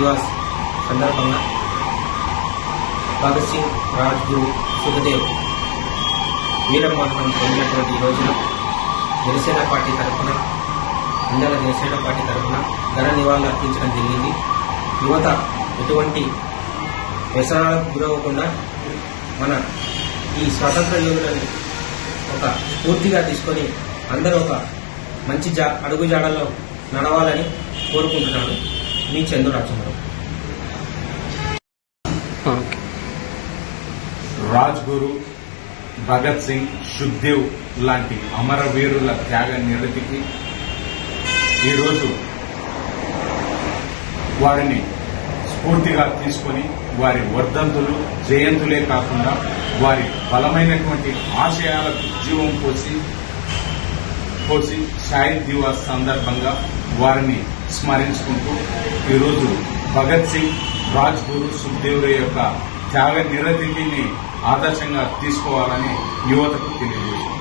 దివాస్ సందర్భంగా భగత్ సింగ్, రాజ్గురు, సుఖదేవ్ వీరమరణం పొందినటువంటి ఈ రోజున జనసేన పార్టీ తరఫున ఇండియాల జనసేన పార్టీ తరఫున ఘన నివాళులు అర్పించడం జరిగింది. యువత ఎటువంటి వ్యసనాలకు గురవ్వకుండా మన ఈ స్వాతంత్ర యోధులను ఒక స్ఫూర్తిగా తీసుకొని అందరూ ఒక మంచి అడుగుజాడల్లో నడవాలని కోరుకుంటున్నాను. మీ చందు రాజమరావు. రాజ్గురు, భగత్ సింగ్, సుఖ్దేవ్ లాంటి అమరవీరుల త్యాగ నిరతికి ఈరోజు వారిని స్ఫూర్తిగా తీసుకొని వారి వర్ధంతులు, జయంతులే కాకుండా వారి బలమైనటువంటి ఆశయాలకు జీవం పోసి షాహిద్ దివాస్ సందర్భంగా వారిని స్మరించుకుంటూ ఈరోజు భగత్ సింగ్, రాజ్గురు, సుఖ్దేవ్ యొక్క త్యాగ నిరతిని ఆదర్శంగా తీసుకోవాలని యువతకు తెలియజేశారు.